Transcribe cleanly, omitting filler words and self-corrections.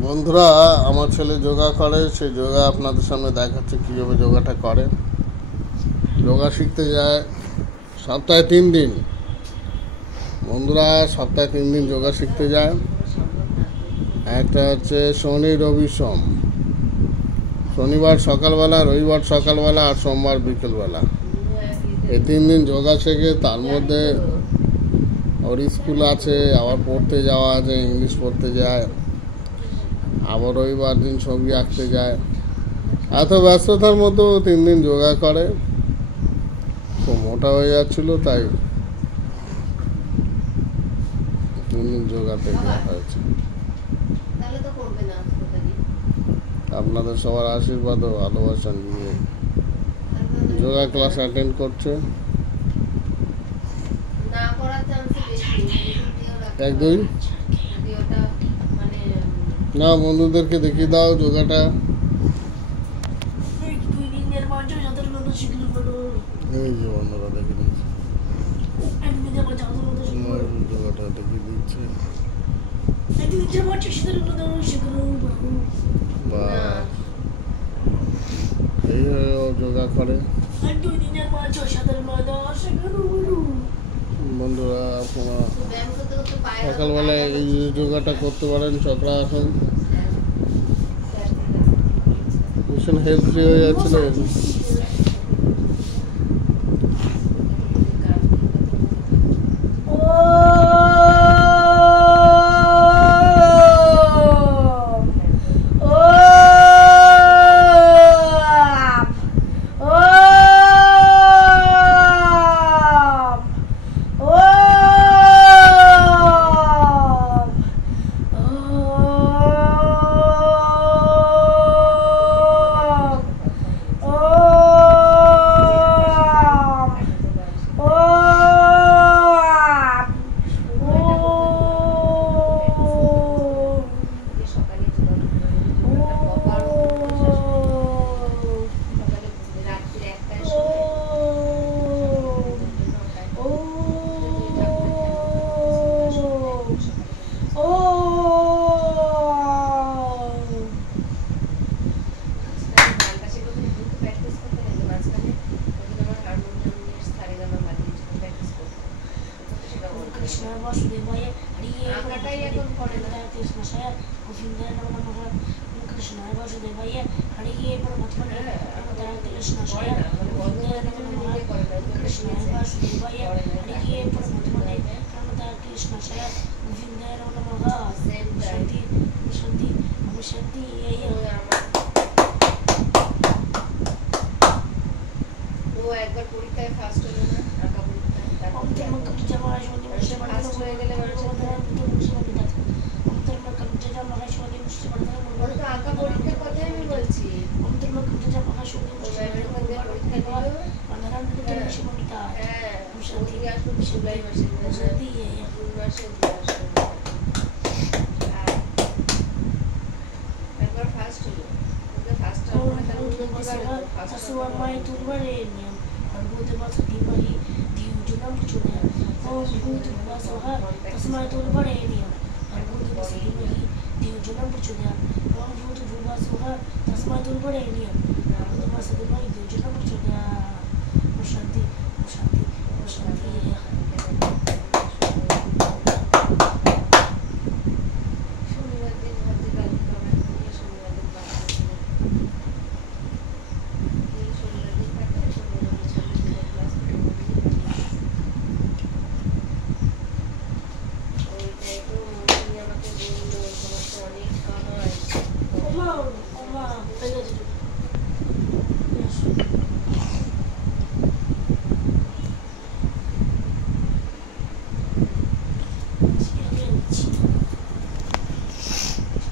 বন্ধুরা, আমার ছেলে যোগা করে, সেই যোগা আপনাদের সামনে দেখাচ্ছে কীভাবে যোগাটা করে। যোগা শিখতে যায় সপ্তাহে 3 দিন। বন্ধুরা, সপ্তাহে 3 দিন যোগা শিখতে যায়। একটা হচ্ছে শনি, রবি, সোম। শনিবার সকালবেলা, রবিবার সকালবেলা আর সোমবার বিকেলবেলা। এই 3 দিন যোগা শেখে। তার মধ্যে ওর স্কুল আছে, আবার পড়তে যাওয়া আছে, ইংলিশ পড়তে যায়, আবার রবিবার দিন ছবি আঁকতে যায়। এত ব্যস্ততার মধ্যেও 3 দিন যোগা করে। খুব মোটা হয়ে যাচ্ছিল, তাই 3 দিন যোগাতে দেওয়া হয়েছে। আপনাদের সবার আশীর্বাদ ও ভালোবাসা নিয়ে যোগা ক্লাস অ্যাটেন্ড করছে। 1-2 না, বন্ধুদেরকে দেখিয়ে দাও যোগাটা। এই যে বন্ধুরা দেখে দিচ্ছে, যোগাটা দেখিয়ে দিচ্ছে। এইভাবে ও যোগা করে। বন্ধুরা, আপনারা সকালবেলায় এই যোগাটা করতে পারেন, চক্রাসন। ভীষণ হেলথি হয়ে যাচ্ছিল। कृष्ण वासुदेवाय हरिये कृष्णशाय गोविंदाय नमः कृष्णाय वासुदेवाय हरिये परमात्मने कृष्णशाय गोविंदाय नमः कृष्णाय वासुदेवाय हरिये परमात्मने कृष्णशाय गोविंदाय नमः शांति शांति शांति। वो एक बार পরীক্ষায় ফার্স্ট হলো না, আঁকা পরীক্ষায় ফার্স্ট হয়ে গেলে আঁকা পরীক্ষার কথাই আমি বলছি। জুলাই মাসে একবার ফার্স্ট হলো, ফার্স্ট शांति शांति शांति।